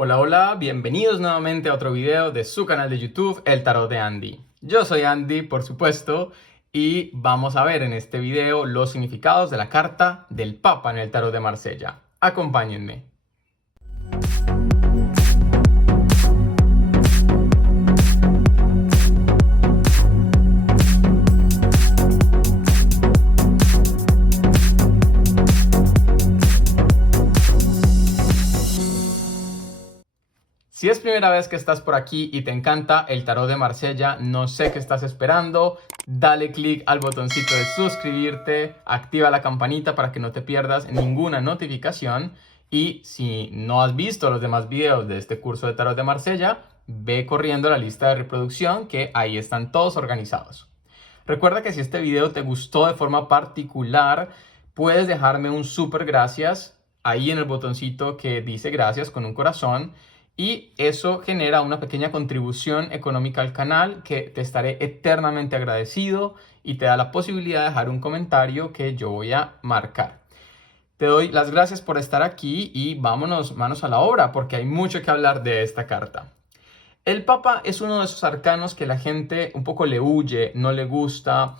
Hola, hola, bienvenidos nuevamente a otro video de su canal de YouTube, El Tarot de Andy. Yo soy Andy, por supuesto, y vamos a ver en este video los significados de la carta del Papa en el Tarot de Marsella. Acompáñenme. Si es primera vez que estás por aquí y te encanta el Tarot de Marsella, no sé qué estás esperando. Dale click al botoncito de suscribirte, activa la campanita para que no te pierdas ninguna notificación. Y si no has visto los demás videos de este curso de Tarot de Marsella, ve corriendo a la lista de reproducción que ahí están todos organizados. Recuerda que si este video te gustó de forma particular, puedes dejarme un súper gracias ahí en el botoncito que dice gracias con un corazón. Y eso genera una pequeña contribución económica al canal que te estaré eternamente agradecido y te da la posibilidad de dejar un comentario que yo voy a marcar. Te doy las gracias por estar aquí y vámonos manos a la obra porque hay mucho que hablar de esta carta. El Papa es uno de esos arcanos que la gente un poco le huye, no le gusta.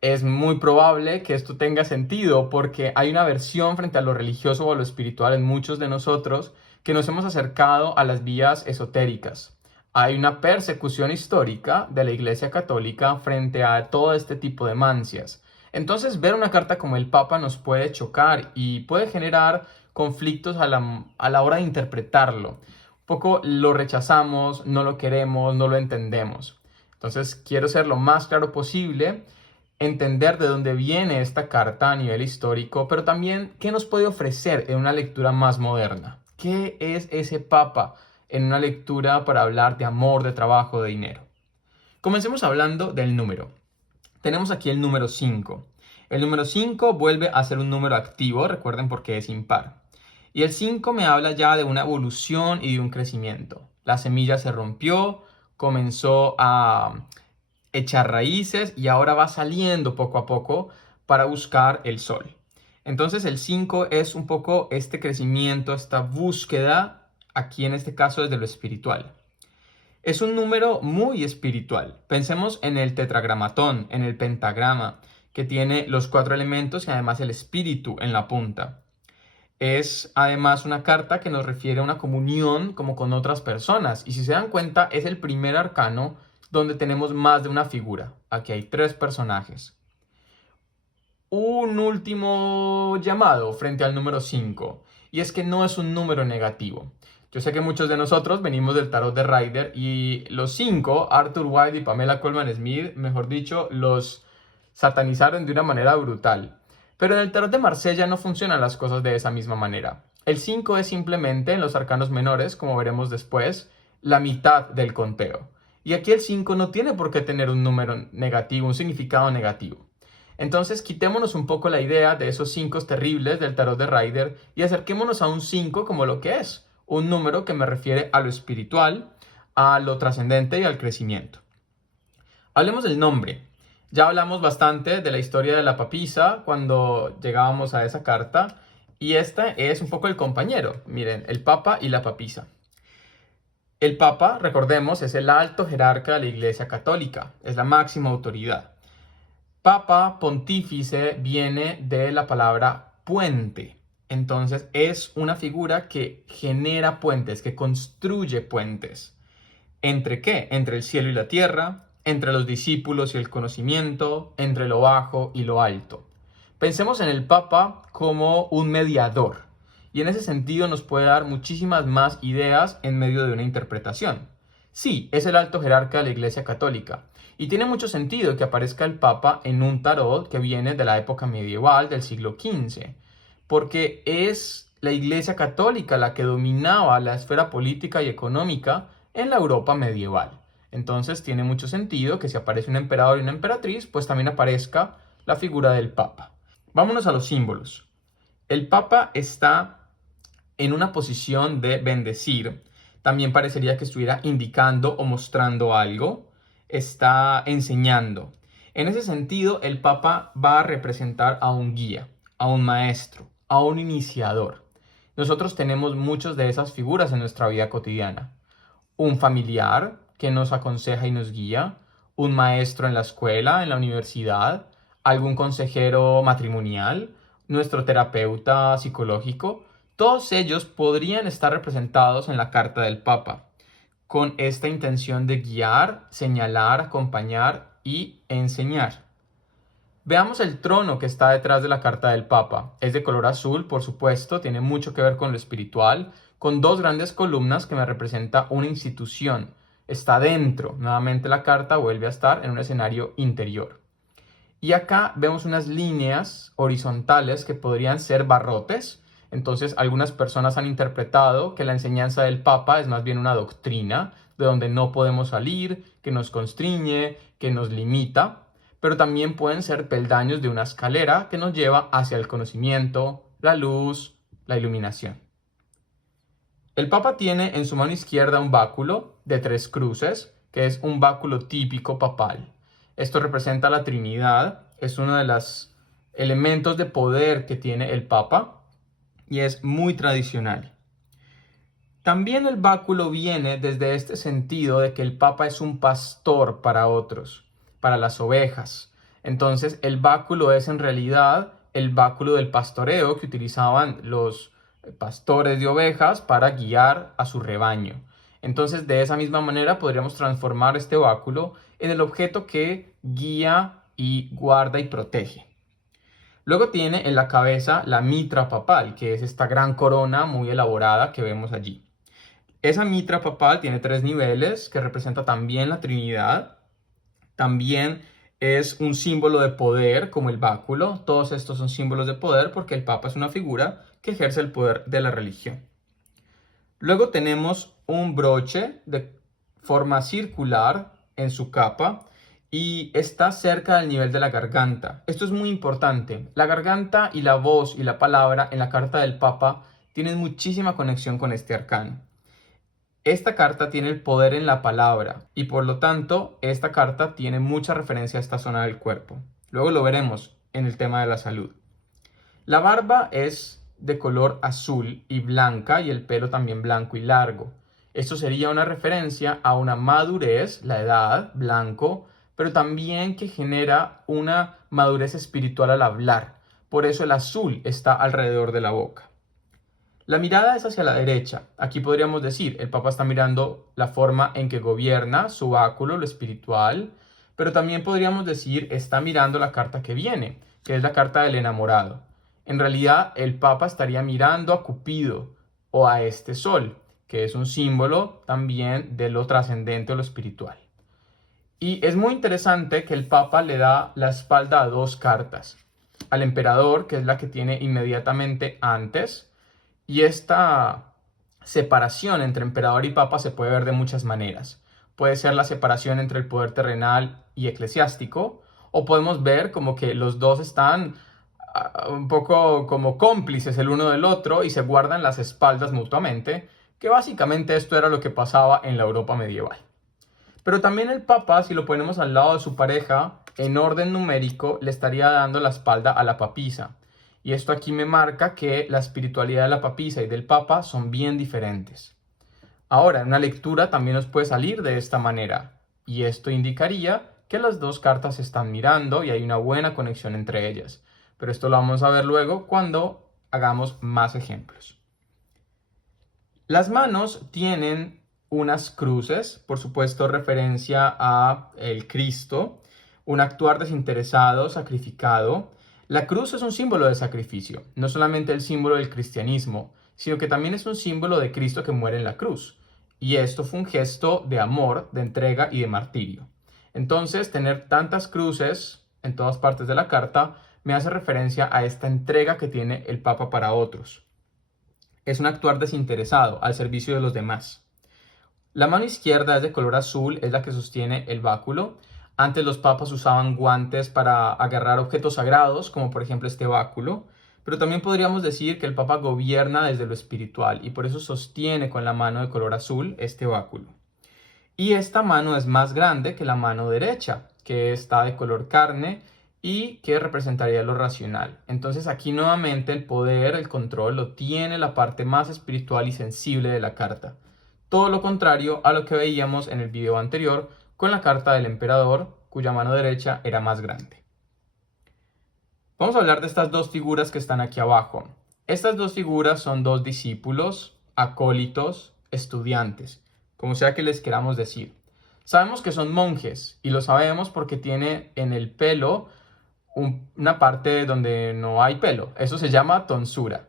Es muy probable que esto tenga sentido porque hay una aversión frente a lo religioso o a lo espiritual en muchos de nosotros que nos hemos acercado a las vías esotéricas. Hay una persecución histórica de la Iglesia Católica frente a todo este tipo de mancias. Entonces, ver una carta como el Papa nos puede chocar y puede generar conflictos a la hora de interpretarlo. Un poco lo rechazamos, no lo queremos, no lo entendemos. Entonces, quiero ser lo más claro posible, entender de dónde viene esta carta a nivel histórico, pero también qué nos puede ofrecer en una lectura más moderna. ¿Qué es ese Papa en una lectura para hablar de amor, de trabajo, de dinero? Comencemos hablando del número. Tenemos aquí el número 5. El número 5 vuelve a ser un número activo, recuerden porque es impar. Y el 5 me habla ya de una evolución y de un crecimiento. La semilla se rompió, comenzó a echar raíces y ahora va saliendo poco a poco para buscar el sol. Entonces el 5 es un poco este crecimiento, esta búsqueda, aquí en este caso desde lo espiritual. Es un número muy espiritual. Pensemos en el tetragramatón, en el pentagrama, que tiene los 4 elementos y además el espíritu en la punta. Es además una carta que nos refiere a una comunión como con otras personas. Y si se dan cuenta, es el primer arcano donde tenemos más de una figura. Aquí hay 3 personajes. Un último llamado frente al número 5. Y es que no es un número negativo. Yo sé que muchos de nosotros venimos del tarot de Rider y los 5, Arthur Wilde y Pamela Colman Smith, mejor dicho, los satanizaron de una manera brutal. Pero en el tarot de Marsella no funcionan las cosas de esa misma manera. El 5 es simplemente, en los arcanos menores, como veremos después, la mitad del conteo. Y aquí el 5 no tiene por qué tener un número negativo, un significado negativo. Entonces quitémonos un poco la idea de esos 5 terribles del tarot de Rider y acerquémonos a un 5 como lo que es, un número que me refiere a lo espiritual, a lo trascendente y al crecimiento. Hablemos del nombre. Ya hablamos bastante de la historia de la papisa cuando llegábamos a esa carta y este es un poco el compañero. Miren, el papa y la papisa. El papa, recordemos, es el alto jerarca de la Iglesia Católica, es la máxima autoridad. Papa, pontífice, viene de la palabra puente. Entonces es una figura que genera puentes, que construye puentes. ¿Entre qué? Entre el cielo y la tierra, entre los discípulos y el conocimiento, entre lo bajo y lo alto. Pensemos en el Papa como un mediador, y en ese sentido nos puede dar muchísimas más ideas en medio de una interpretación. Sí, es el alto jerarca de la Iglesia Católica, y tiene mucho sentido que aparezca el Papa en un tarot que viene de la época medieval del siglo XV, porque es la Iglesia Católica la que dominaba la esfera política y económica en la Europa medieval. Entonces tiene mucho sentido que si aparece un emperador y una emperatriz, pues también aparezca la figura del Papa. Vámonos a los símbolos. El Papa está en una posición de bendecir. También parecería que estuviera indicando o mostrando algo. Está enseñando. En ese sentido, el Papa va a representar a un guía, a un maestro, a un iniciador. Nosotros tenemos muchas de esas figuras en nuestra vida cotidiana. Un familiar que nos aconseja y nos guía, un maestro en la escuela, en la universidad, algún consejero matrimonial, nuestro terapeuta psicológico. Todos ellos podrían estar representados en la carta del Papa, con esta intención de guiar, señalar, acompañar y enseñar. Veamos el trono que está detrás de la carta del Papa. Es de color azul, por supuesto, tiene mucho que ver con lo espiritual, con dos grandes columnas que me representa una institución. Está dentro, nuevamente la carta vuelve a estar en un escenario interior. Y acá vemos unas líneas horizontales que podrían ser barrotes. Entonces, algunas personas han interpretado que la enseñanza del Papa es más bien una doctrina de donde no podemos salir, que nos constriñe, que nos limita, pero también pueden ser peldaños de una escalera que nos lleva hacia el conocimiento, la luz, la iluminación. El Papa tiene en su mano izquierda un báculo de 3 cruces, que es un báculo típico papal. Esto representa la Trinidad, es uno de los elementos de poder que tiene el Papa y es muy tradicional. También el báculo viene desde este sentido de que el Papa es un pastor para otros, para las ovejas. Entonces el báculo es en realidad el báculo del pastoreo que utilizaban los pastores de ovejas para guiar a su rebaño. Entonces de esa misma manera podríamos transformar este báculo en el objeto que guía y guarda y protege. Luego tiene en la cabeza la mitra papal, que es esta gran corona muy elaborada que vemos allí. Esa mitra papal tiene 3 niveles, que representa también la Trinidad. También es un símbolo de poder, como el báculo. Todos estos son símbolos de poder porque el Papa es una figura que ejerce el poder de la religión. Luego tenemos un broche de forma circular en su capa y está cerca del nivel de la garganta. Esto es muy importante. La garganta y la voz y la palabra en la carta del Papa tienen muchísima conexión con este arcano. Esta carta tiene el poder en la palabra y por lo tanto esta carta tiene mucha referencia a esta zona del cuerpo. Luego lo veremos en el tema de la salud. La barba es de color azul y blanca y el pelo también blanco y largo. Esto sería una referencia a una madurez, la edad, blanco, pero también que genera una madurez espiritual al hablar. Por eso el azul está alrededor de la boca. La mirada es hacia la derecha. Aquí podríamos decir, el Papa está mirando la forma en que gobierna su báculo, lo espiritual, pero también podríamos decir, está mirando la carta que viene, que es la carta del enamorado. En realidad, el Papa estaría mirando a Cupido o a este sol, que es un símbolo también de lo trascendente o lo espiritual. Y es muy interesante que el Papa le da la espalda a 2 cartas. Al emperador, que es la que tiene inmediatamente antes, y esta separación entre emperador y papa se puede ver de muchas maneras. Puede ser la separación entre el poder terrenal y eclesiástico, o podemos ver como que los dos están un poco como cómplices el uno del otro y se guardan las espaldas mutuamente, que básicamente esto era lo que pasaba en la Europa medieval. Pero también el Papa, si lo ponemos al lado de su pareja, en orden numérico, le estaría dando la espalda a la papisa. Y esto aquí me marca que la espiritualidad de la papisa y del Papa son bien diferentes. Ahora, en una lectura también nos puede salir de esta manera. Y esto indicaría que las 2 cartas se están mirando y hay una buena conexión entre ellas. Pero esto lo vamos a ver luego cuando hagamos más ejemplos. Las manos tienen unas cruces, por supuesto referencia a el Cristo, un actuar desinteresado, sacrificado. La cruz es un símbolo de sacrificio, no solamente el símbolo del cristianismo, sino que también es un símbolo de Cristo que muere en la cruz. Y esto fue un gesto de amor, de entrega y de martirio. Entonces, tener tantas cruces en todas partes de la carta me hace referencia a esta entrega que tiene el Papa para otros. Es un actuar desinteresado, al servicio de los demás. La mano izquierda es de color azul, es la que sostiene el báculo. Antes los papas usaban guantes para agarrar objetos sagrados, como por ejemplo este báculo. Pero también podríamos decir que el Papa gobierna desde lo espiritual y por eso sostiene con la mano de color azul este báculo. Y esta mano es más grande que la mano derecha, que está de color carne y que representaría lo racional. Entonces aquí nuevamente el poder, el control, lo tiene la parte más espiritual y sensible de la carta. Todo lo contrario a lo que veíamos en el video anterior con la carta del emperador, cuya mano derecha era más grande. Vamos a hablar de estas dos figuras que están aquí abajo. Estas dos figuras son dos discípulos, acólitos, estudiantes, como sea que les queramos decir. Sabemos que son monjes y lo sabemos porque tiene en el pelo una parte donde no hay pelo. Eso se llama tonsura.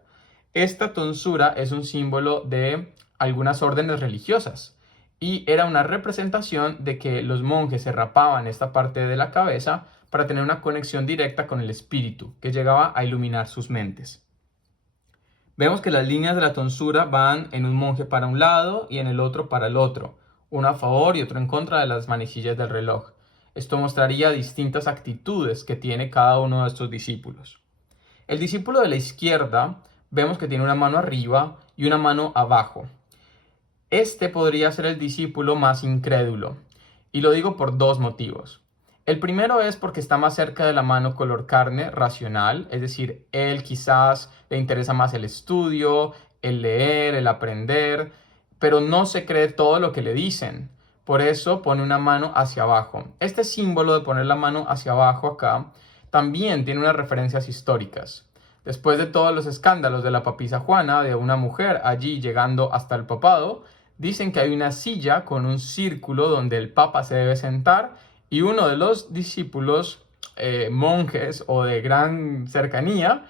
Esta tonsura es un símbolo de algunas órdenes religiosas y era una representación de que los monjes se rapaban esta parte de la cabeza para tener una conexión directa con el espíritu que llegaba a iluminar sus mentes. Vemos que las líneas de la tonsura van en un monje para un lado y en el otro para el otro, uno a favor y otro en contra de las manecillas del reloj. Esto mostraría distintas actitudes que tiene cada uno de estos discípulos. El discípulo de la izquierda vemos que tiene una mano arriba y una mano abajo. Este podría ser el discípulo más incrédulo, y lo digo por dos motivos. El primero es porque está más cerca de la mano color carne racional, es decir, él quizás le interesa más el estudio, el leer, el aprender, pero no se cree todo lo que le dicen. Por eso pone una mano hacia abajo. Este símbolo de poner la mano hacia abajo acá también tiene unas referencias históricas. Después de todos los escándalos de la papisa Juana, de una mujer allí llegando hasta el papado, dicen que hay una silla con un círculo donde el papa se debe sentar y uno de los discípulos, monjes o de gran cercanía,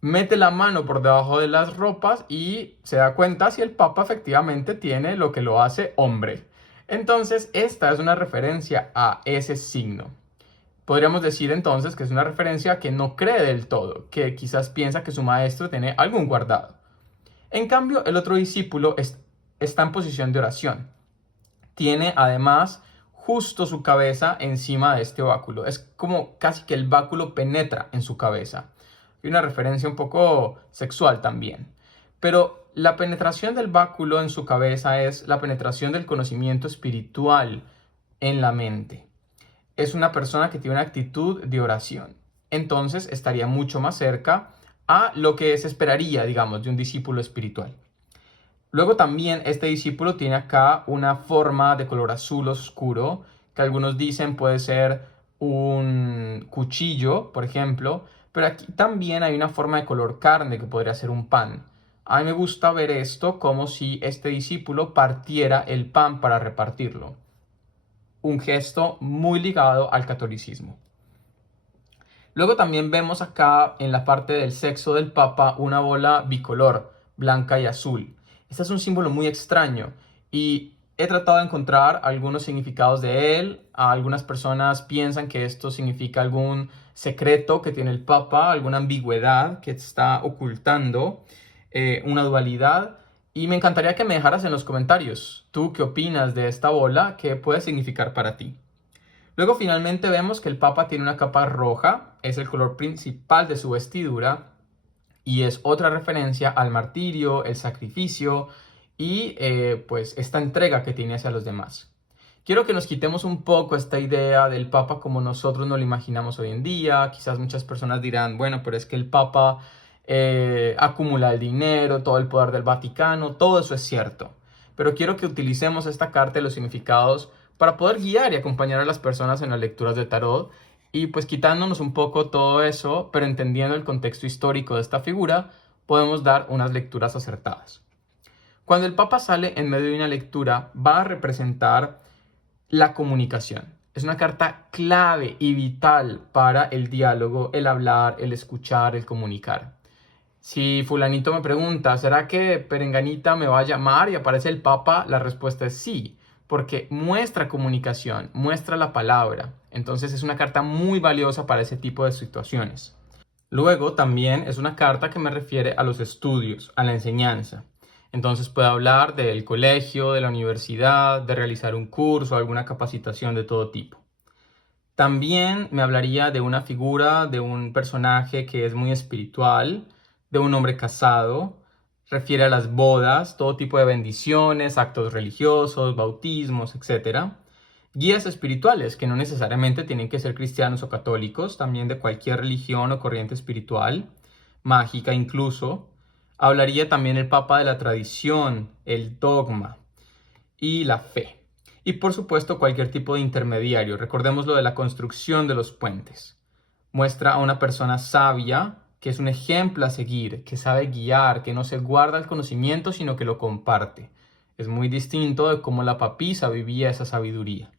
mete la mano por debajo de las ropas y se da cuenta si el papa efectivamente tiene lo que lo hace hombre. Entonces, esta es una referencia a ese signo. Podríamos decir entonces que es una referencia que no cree del todo, que quizás piensa que su maestro tiene algún guardado. En cambio, el otro discípulo está en posición de oración. Tiene además justo su cabeza encima de este báculo. Es como casi que el báculo penetra en su cabeza. Y una referencia un poco sexual también. Pero la penetración del báculo en su cabeza es la penetración del conocimiento espiritual en la mente. Es una persona que tiene una actitud de oración. Entonces estaría mucho más cerca a lo que se esperaría, digamos, de un discípulo espiritual. Luego también este discípulo tiene acá una forma de color azul oscuro, que algunos dicen puede ser un cuchillo, por ejemplo, pero aquí también hay una forma de color carne que podría ser un pan. A mí me gusta ver esto como si este discípulo partiera el pan para repartirlo. Un gesto muy ligado al catolicismo. Luego también vemos acá en la parte del sexo del Papa una bola bicolor, blanca y azul. Este es un símbolo muy extraño y he tratado de encontrar algunos significados de él. Algunas personas piensan que esto significa algún secreto que tiene el Papa, alguna ambigüedad que está ocultando, una dualidad. Y me encantaría que me dejaras en los comentarios, ¿tú qué opinas de esta bola? ¿Qué puede significar para ti? Luego finalmente vemos que el Papa tiene una capa roja, es el color principal de su vestidura y es otra referencia al martirio, el sacrificio y pues esta entrega que tiene hacia los demás. Quiero que nos quitemos un poco esta idea del Papa como nosotros nos lo imaginamos hoy en día. Quizás muchas personas dirán, bueno, pero es que el Papa acumula el dinero, todo el poder del Vaticano, todo eso es cierto. Pero quiero que utilicemos esta carta y los significados para poder guiar y acompañar a las personas en las lecturas de tarot y pues quitándonos un poco todo eso, pero entendiendo el contexto histórico de esta figura, podemos dar unas lecturas acertadas. Cuando el Papa sale en medio de una lectura, va a representar la comunicación. Es una carta clave y vital para el diálogo, el hablar, el escuchar, el comunicar. Si fulanito me pregunta, ¿será que perenganita me va a llamar y aparece el Papa? La respuesta es sí, porque muestra comunicación, muestra la palabra. Entonces es una carta muy valiosa para ese tipo de situaciones. Luego también es una carta que me refiere a los estudios, a la enseñanza. Entonces puede hablar del colegio, de la universidad, de realizar un curso, alguna capacitación de todo tipo. También me hablaría de una figura, de un personaje que es muy espiritual, de un hombre casado, refiere a las bodas, todo tipo de bendiciones, actos religiosos, bautismos, etc. Guías espirituales, que no necesariamente tienen que ser cristianos o católicos, también de cualquier religión o corriente espiritual, mágica incluso. Hablaría también el Papa de la tradición, el dogma y la fe. Y por supuesto cualquier tipo de intermediario. Recordemos lo de la construcción de los puentes. Muestra a una persona sabia, que es un ejemplo a seguir, que sabe guiar, que no se guarda el conocimiento, sino que lo comparte. Es muy distinto de cómo la papisa vivía esa sabiduría.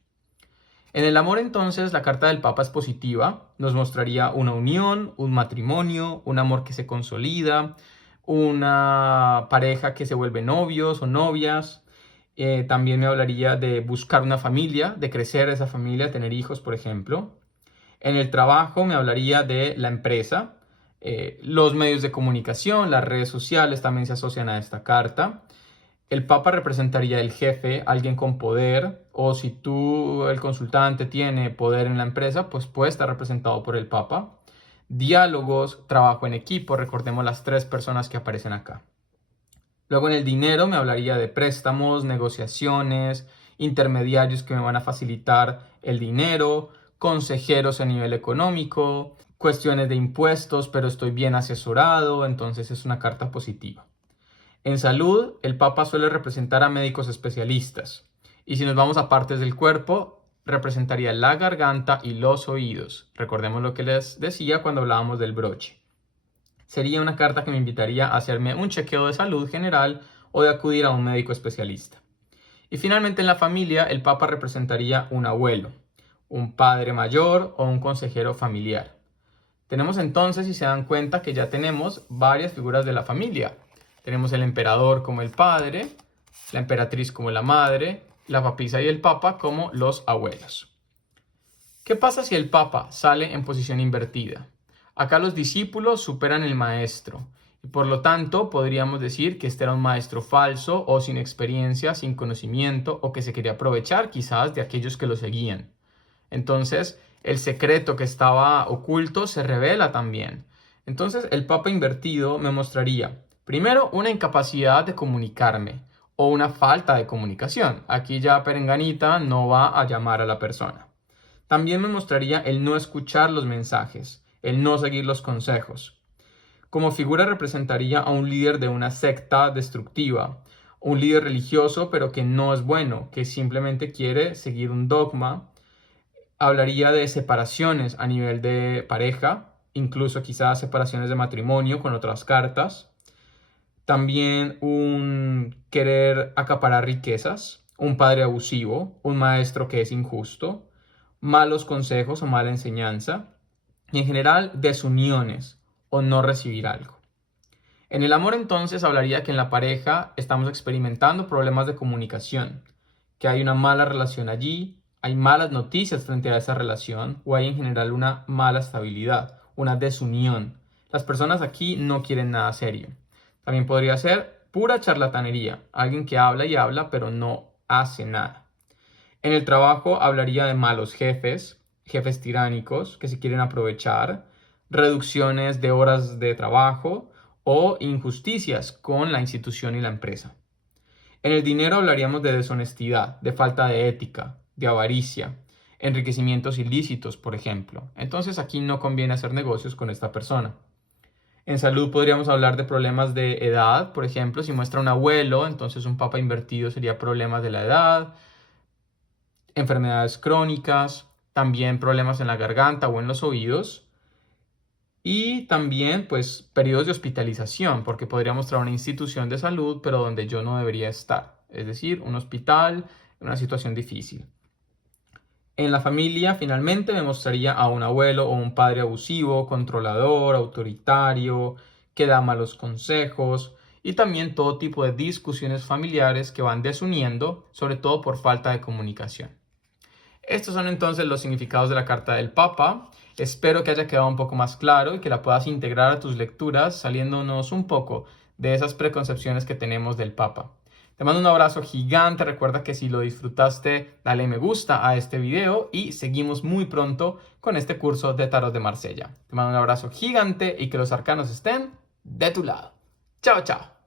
En el amor entonces la carta del Papa es positiva, nos mostraría una unión, un matrimonio, un amor que se consolida, una pareja que se vuelve novios o novias. También me hablaría de buscar una familia, de crecer esa familia, tener hijos, por ejemplo. En el trabajo me hablaría de la empresa, los medios de comunicación, las redes sociales también se asocian a esta carta. El Papa representaría el jefe, alguien con poder, o si tú, el consultante, tiene poder en la empresa, pues puede estar representado por el Papa. Diálogos, trabajo en equipo, recordemos las 3 personas que aparecen acá. Luego en el dinero me hablaría de préstamos, negociaciones, intermediarios que me van a facilitar el dinero, consejeros a nivel económico, cuestiones de impuestos, pero estoy bien asesorado, entonces es una carta positiva. En salud, el Papa suele representar a médicos especialistas. Y si nos vamos a partes del cuerpo, representaría la garganta y los oídos. Recordemos lo que les decía cuando hablábamos del broche. Sería una carta que me invitaría a hacerme un chequeo de salud general o de acudir a un médico especialista. Y finalmente en la familia, el Papa representaría un abuelo, un padre mayor o un consejero familiar. Tenemos entonces, si se dan cuenta, que ya tenemos varias figuras de la familia. Tenemos el emperador como el padre, la emperatriz como la madre, la papisa y el papa como los abuelos. ¿Qué pasa si el papa sale en posición invertida? Acá los discípulos superan el maestro y por lo tanto podríamos decir que este era un maestro falso o sin experiencia, sin conocimiento o que se quería aprovechar quizás de aquellos que lo seguían. Entonces el secreto que estaba oculto se revela también. Entonces el papa invertido me mostraría primero una incapacidad de comunicarme o una falta de comunicación. Aquí ya Perenganita no va a llamar a la persona. También me mostraría el no escuchar los mensajes, el no seguir los consejos. Como figura representaría a un líder de una secta destructiva, un líder religioso pero que no es bueno, que simplemente quiere seguir un dogma. Hablaría de separaciones a nivel de pareja, incluso quizás separaciones de matrimonio con otras cartas. También un querer acaparar riquezas, un padre abusivo, un maestro que es injusto, malos consejos o mala enseñanza, y en general desuniones o no recibir algo. En el amor entonces hablaría que en la pareja estamos experimentando problemas de comunicación, que hay una mala relación allí, hay malas noticias frente a esa relación o hay en general una mala estabilidad, una desunión. Las personas aquí no quieren nada serio. También podría ser pura charlatanería, alguien que habla y habla pero no hace nada. En el trabajo hablaría de malos jefes, jefes tiránicos que se quieren aprovechar, reducciones de horas de trabajo o injusticias con la institución y la empresa. En el dinero hablaríamos de deshonestidad, de falta de ética, de avaricia, enriquecimientos ilícitos, por ejemplo. Entonces aquí no conviene hacer negocios con esta persona. En salud podríamos hablar de problemas de edad, por ejemplo, si muestra un abuelo, entonces un papa invertido sería problemas de la edad, enfermedades crónicas, también problemas en la garganta o en los oídos. Y también, pues, periodos de hospitalización, porque podría mostrar una institución de salud, pero donde yo no debería estar. Es decir, un hospital, una situación difícil. En la familia, finalmente, me mostraría a un abuelo o un padre abusivo, controlador, autoritario, que da malos consejos y también todo tipo de discusiones familiares que van desuniendo, sobre todo por falta de comunicación. Estos son entonces los significados de la carta del Papa. Espero que haya quedado un poco más claro y que la puedas integrar a tus lecturas, saliéndonos un poco de esas preconcepciones que tenemos del Papa. Te mando un abrazo gigante, recuerda que si lo disfrutaste, dale me gusta a este video y seguimos muy pronto con este curso de Tarot de Marsella. Te mando un abrazo gigante y que los arcanos estén de tu lado. Chao, chao.